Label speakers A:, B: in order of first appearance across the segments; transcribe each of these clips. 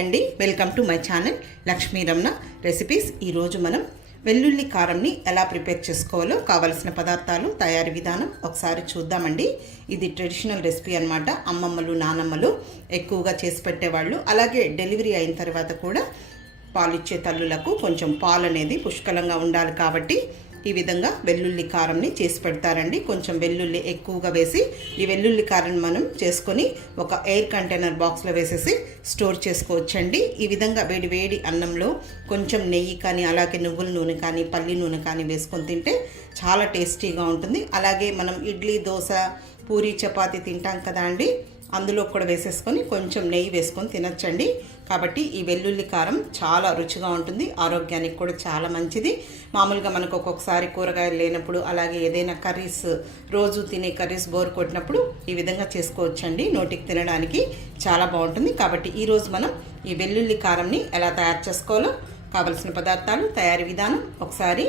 A: అండి welcome to my channel Lakshmi Ramana recipes. ఈరోజు మనం వెల్లుల్లి కారంని ఎలా ప్రిపేర్ చేసుకోవాలో కావలసిన పదార్థాలు తయారీ విధానం ఒకసారి చూద్దామండి. ఇది ట్రెడిషనల్ రెసిపీ అన్నమాట. అమ్మమ్మలు నానమ్మలు ఎక్కువగా చేసి పెట్టేవాళ్ళు. అలాగే డెలివరీ అయిన తర్వాత కూడా పాలిచ్చే తల్లులకు కొంచెం పాలు అనేది పుష్కలంగా ఉండాలి కాబట్టి ఈ విధంగా వెల్లుల్లి కారంని చేసి పెడతారండి. కొంచెం వెల్లుల్లి ఎక్కువగా వేసి ఈ వెల్లుల్లి కారం మనం చేసుకొని ఒక ఎయిర్ కంటైనర్ బాక్స్లో వేసేసి స్టోర్ చేసుకోవచ్చండి. ఈ విధంగా వేడి వేడి అన్నంలో కొంచెం నెయ్యి కానీ అలాగే నువ్వుల నూనె కానీ పల్లి నూనె కానీ వేసుకొని తింటే చాలా టేస్టీగా ఉంటుంది. అలాగే మనం ఇడ్లీ దోశ పూరి చపాతీ తింటాం కదా అండి. అందులో కూడా వేసేసుకొని కొంచెం నెయ్యి వేసుకొని తినచ్చండి. కాబట్టి ఈ వెల్లుల్లి కారం చాలా రుచిగా ఉంటుంది. ఆరోగ్యానికి కూడా చాలా మంచిది. మామూలుగా మనకు ఒక్కొక్కసారి కూరగాయలు లేనప్పుడు అలాగే ఏదైనా కర్రీస్ రోజు తినే కర్రీస్ బోర్ కొట్టినప్పుడు ఈ విధంగా చేసుకోవచ్చండి. నోటికి తినడానికి చాలా బాగుంటుంది. కాబట్టి ఈరోజు మనం ఈ వెల్లుల్లి కారంని ఎలా తయారు చేసుకోవాలో కావలసిన పదార్థాలు తయారీ విధానం ఒకసారి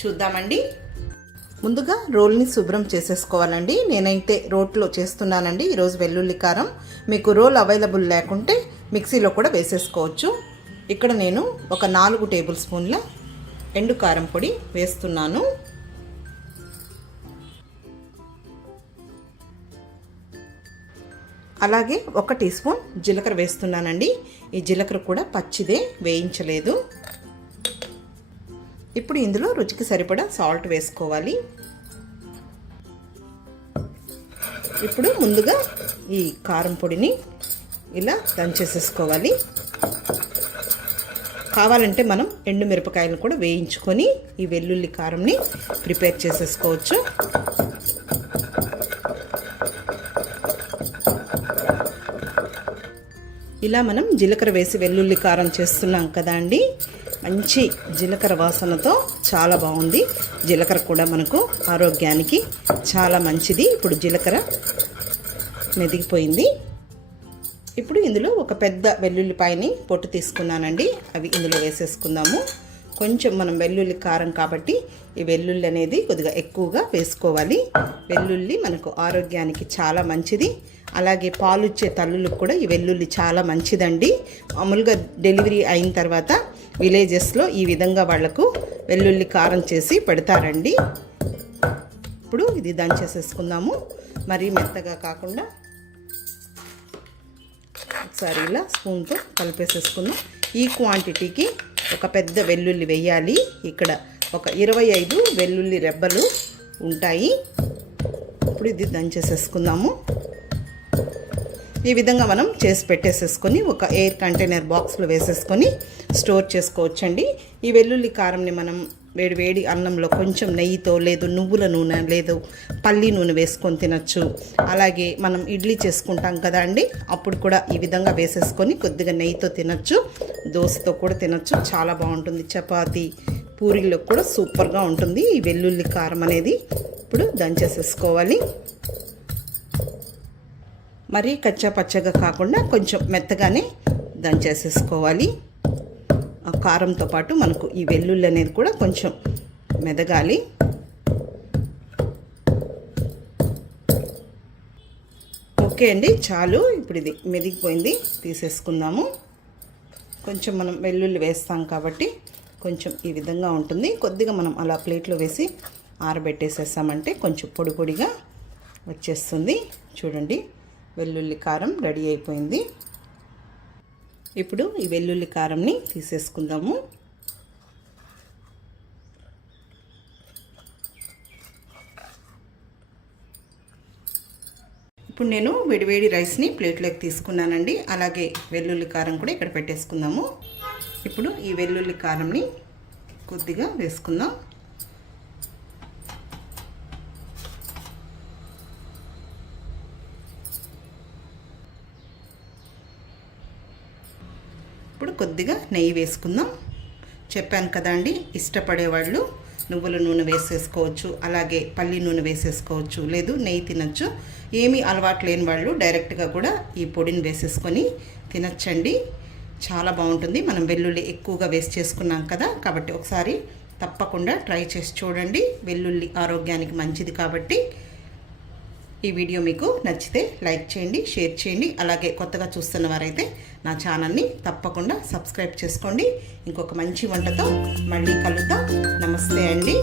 A: చూద్దామండి. ముందుగా రోల్ని శుభ్రం చేసేసుకోవాలండి. నేనైతే రోట్లో చేస్తున్నానండి. ఈరోజు వెల్లుల్లి కారం. మీకు రోల్ అవైలబుల్ లేకుంటే మిక్సీలో కూడా వేసేసుకోవచ్చు. ఇక్కడ నేను ఒక నాలుగు టేబుల్ స్పూన్ల ఎండు కారం పొడి వేస్తున్నాను. అలాగే ఒక టీ స్పూన్ జీలకర్ర వేస్తున్నానండి. ఈ జీలకర్ర కూడా పచ్చిదే వేయించలేదు. ఇప్పుడు ఇందులో రుచికి సరిపడా సాల్ట్ వేసుకోవాలి. ఇప్పుడు ముందుగా ఈ కారం పొడిని ఇలా దంచేసేసుకోవాలి. కావాలంటే మనం ఎండు మిరపకాయలను కూడా వేయించుకొని ఈ వెల్లుల్లి కారంని ప్రిపేర్ చేసేసుకోవచ్చు. ఇలా మనం జీలకర్ర వేసి వెల్లుల్లి కారం చేస్తున్నాం కదా అండి. మంచి జీలకర్ర వాసనతో చాలా బాగుంది. జీలకర్ర కూడా మనకు ఆరోగ్యానికి చాలా మంచిది. ఇప్పుడు జీలకర్ర మెదిగిపోయింది. ఇప్పుడు ఇందులో ఒక పెద్ద వెల్లుల్లిపాయని పొట్టు తీసుకున్నానండి. అవి ఇందులో వేసేసుకుందాము. కొంచెం మనం వెల్లుల్లి కారం కాబట్టి ఈ వెల్లుల్లి అనేది కొద్దిగా ఎక్కువగా వేసుకోవాలి. వెల్లుల్లి మనకు ఆరోగ్యానికి చాలా మంచిది. అలాగే పాలుచ్చే తల్లులకు కూడా ఈ వెల్లుల్లి చాలా మంచిదండి. మామూలుగా డెలివరీ అయిన తర్వాత విలేజెస్లో ఈ విధంగా వాళ్ళకు వెల్లుల్లి కారం చేసి పెడతారండి. ఇప్పుడు ఇది దంచేసేసుకుందాము మరీ మెత్తగా కాకుండా ఒకసారి ఇలా స్పూన్తో కలిపేసేసుకుందాం. ఈ క్వాంటిటీకి ఒక పెద్ద వెల్లుల్లి వేయాలి. ఇక్కడ ఒక ఇరవై ఐదు వెల్లుల్లి రెబ్బలు ఉంటాయి. ఇప్పుడు ఇది దంచేసేసుకుందాము ఈ విధంగా మనం చేసి పెట్టేసేసుకొని ఒక ఎయిర్ కంటైనర్ బాక్స్లో వేసేసుకొని స్టోర్ చేసుకోవచ్చండి. ఈ వెల్లుల్లి కారంని మనం వేడి వేడి అన్నంలో కొంచెం నెయ్యితో లేదు నువ్వుల నూనె లేదు పల్లి నూనె వేసుకొని తినచ్చు. అలాగే మనం ఇడ్లీ చేసుకుంటాం కదా అండి అప్పుడు కూడా ఈ విధంగా వేసేసుకొని కొద్దిగా నెయ్యితో తినచ్చు దోశతో కూడా తినచ్చు. చాలా బాగుంటుంది. చపాతీ పూరీలో కూడా సూపర్గా ఉంటుంది ఈ వెల్లుల్లి కారం అనేది. ఇప్పుడు దంచేసేసుకోవాలి. మరీ కచ్చా పచ్చగా కాకుండా కొంచెం మెత్తగానే దంచేసేసుకోవాలి ఆ కారంతో పాటు మనకు ఈ వెల్లుల్లి అనేది కూడా కొంచెం మెదగాలి. ఓకే అండి చాలు. ఇప్పుడు ఇది మెదిగిపోయింది తీసేసుకుందాము. కొంచెం మనం వెల్లుల్లి వేస్తాం కాబట్టి కొంచెం ఈ విధంగా ఉంటుంది. కొద్దిగా మనం అలా ప్లేట్లో వేసి ఆరబెట్టేసేసామంటే కొంచెం పొడి పొడిగా వచ్చేస్తుంది. చూడండి. వెల్లుల్లి కారం రెడీ అయిపోయింది. ఇప్పుడు ఈ వెల్లుల్లి కారంని తీసేసుకుందాము. ఇప్పుడు నేను వేడివేడి రైస్ని ప్లేట్లోకి తీసుకున్నానండి. అలాగే వెల్లుల్లి కారం కూడా ఇక్కడ పెట్టేసుకుందాము. ఇప్పుడు ఈ వెల్లుల్లి కారంని కొద్దిగా వేసుకుందాం. ఇప్పుడు కొద్దిగా నెయ్యి వేసుకుందాం. చెప్పాను కదా అండి ఇష్టపడేవాళ్ళు నువ్వుల నూనె వేసేసుకోవచ్చు అలాగే పల్లి నూనె వేసేసుకోవచ్చు లేదు నెయ్యి తినచ్చు. ఏమీ అలవాటు లేని వాళ్ళు డైరెక్ట్గా కూడా ఈ పొడిని వేసేసుకొని తినచ్చండి. చాలా బాగుంటుంది. మనం వెల్లుల్లి ఎక్కువగా వేస్ట్ చేసుకున్నాం కదా కాబట్టి ఒకసారి తప్పకుండా ట్రై చేసి చూడండి. వెల్లుల్లి ఆరోగ్యానికి మంచిది కాబట్టి ఈ వీడియో మీకు నచ్చితే లైక్ చేయండి షేర్ చేయండి. అలాగే కొత్తగా చూస్తున్న వారైతే నా ఛానల్ని తప్పకుండా సబ్స్క్రైబ్ చేసుకోండి. ఇంకొక మంచి వంటతో మళ్ళీ కలుద్దాం. నమస్తే అండి.